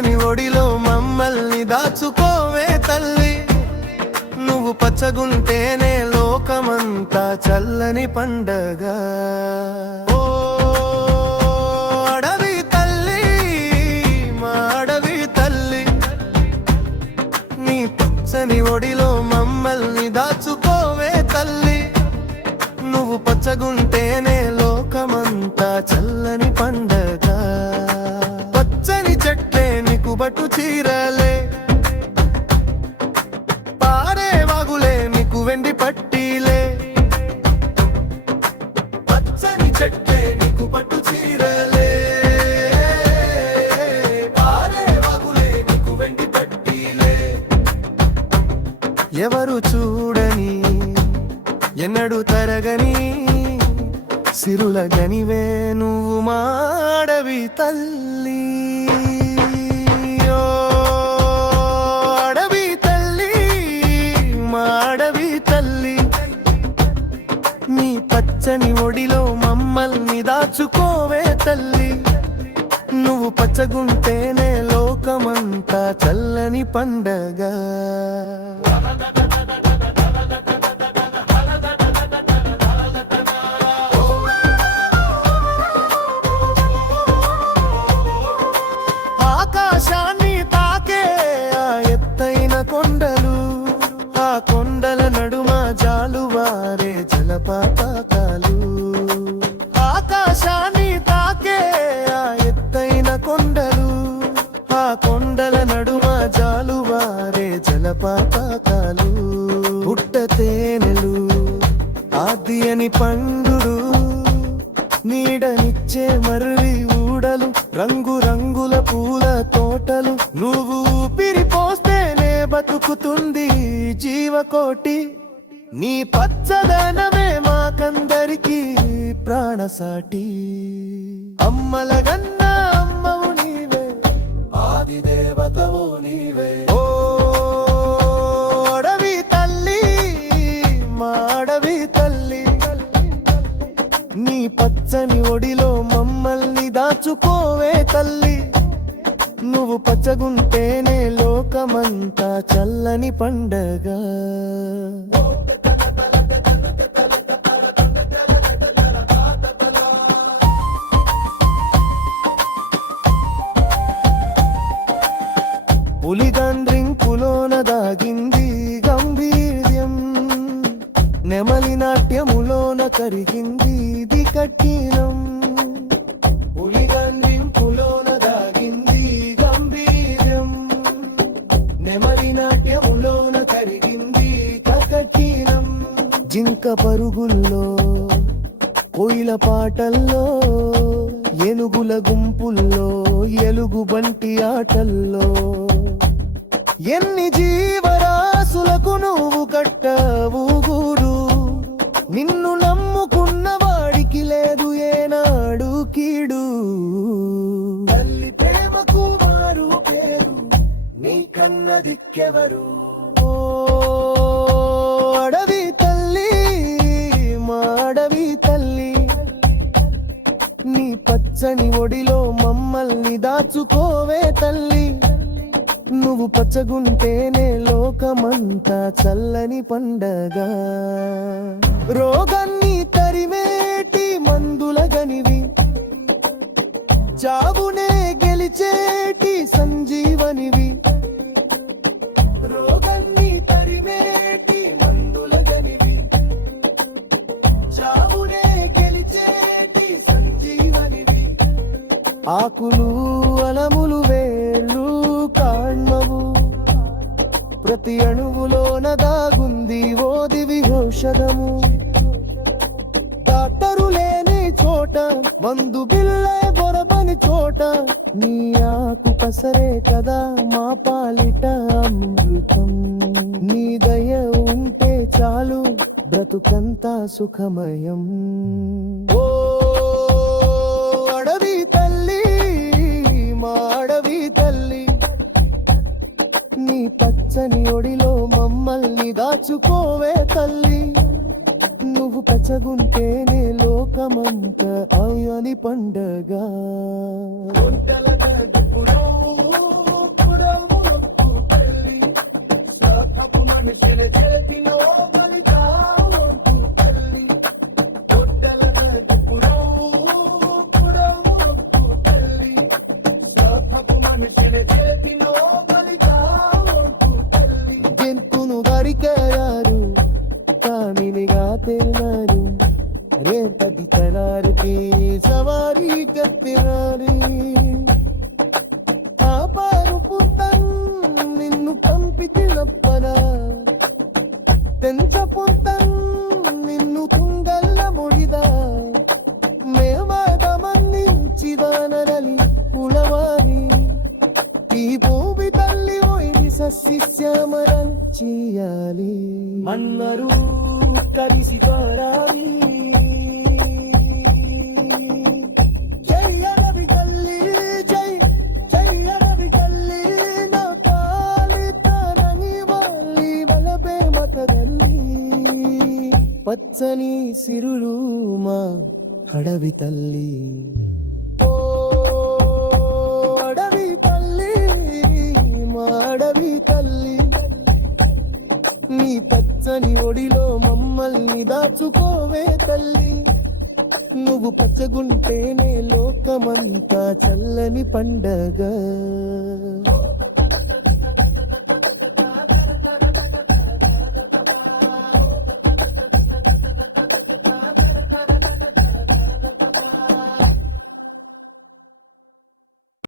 పచ్చని ఒడిలో మమ్మల్ని దాచుకోవే తల్లి. నువ్వు పచ్చగుంటేనే లోకమంతా చల్లని పండగ. ఓ అడవి తల్లి మా అడవి తల్లి. నీ పచ్చని ఒడిలో మమ్మ ఎవరు చూడని ఎన్నడు తరగని సిరుల గనివే నువ్వు మాడవి తల్లి. అడవి తల్లి మాడవి తల్లి. నీ పచ్చని ఒడిలో మమ్మల్ని దాచుకోవే తల్లి. నువ్వు పచ్చగుంటేనే లోకమంతా చల్లని పండగ. నీడనిచ్చే మర్రి ఊడలు రంగు రంగుల పూల తోటలు. నువ్వు ఊపిరి పోస్తేనే బతుకుతుంది జీవకోటి. నీ పచ్చదనమే మాకందరికి ప్రాణసాటి. అమ్మలగన్నా అమ్మవు నీవే ఆది దేవతవు నీవే. నీ పచ్చని ఒడిలో మమ్మల్ని దాచుకోవే తల్లి. నువ్వు పచ్చగుంటేనే లోకమంతా చల్లని పండగ. పులిగండ్రింపులోన దాగింది గంభీర్యం. నెమలి నాట్యములోన కరిగింది ఇది కఠినం పులిగండ్రింపులోన దాగింది గంభీర్యం నెమలి నాట్యములోన కరిగింది కఠినం జింక పరుగుల్లో కోయిల పాటల్లో ఏనుగుల గుంపుల్లో ఎలుగు బంటి ఆటల్లో. ఎన్ని జీవరాశులకు నువ్వు కట్టవు? కన్న దిక్కెవరు అడవి తల్లి మా అడవి తల్లి. నీ పచ్చని ఒడిలో మమ్మల్ని దాచుకోవే తల్లి. నువ్వు పచ్చగుంటేనే లోకమంతా చల్లని పండగ. రోగాన్ని ఆకులు అలములు వేళ్ళు కాణవు ప్రతి అణువులోన దాగుంది ఓ దివి ఔషధము. డాక్టరు లేని చోట మందు బిల్లే బొరబని చోట నీ ఆకు కసరే కదా మా పాలిట అమృతం. నీ దయ ఉంటే చాలు బ్రతుకంతా సుఖమయం. ఓ మమ్మల్ని దాచుకోవే తల్లి. నువ్వు పచ్చగుంటేనే లోకమంత. అయ్యని పండగ. కామినిగా తిన్నారు రేపటి తరారికి సవారీ కత్తినారి కాపారు పుట్టం నిన్ను పంపితినప్పనా తెంచపుట్టం నిన్ను తుంగల్ల ముడిద. మేమాద మన్నించిదానరలి కులవారి ఈ భూమి తల్లి పోయి సస్యశ్యామరం చేయాలి. అన్నరు కలిసి పారాలి పచ్చని సిరులు మా అడవి తల్లి ఓ అడవి తల్లి మా అడవి తల్లి నీ పచ్చని ఒడిలో మమ్మల్ని దాచుకోవే తల్లి. నువ్వు పచ్చగుంటేనే లోకమంతా చల్లని పండగ.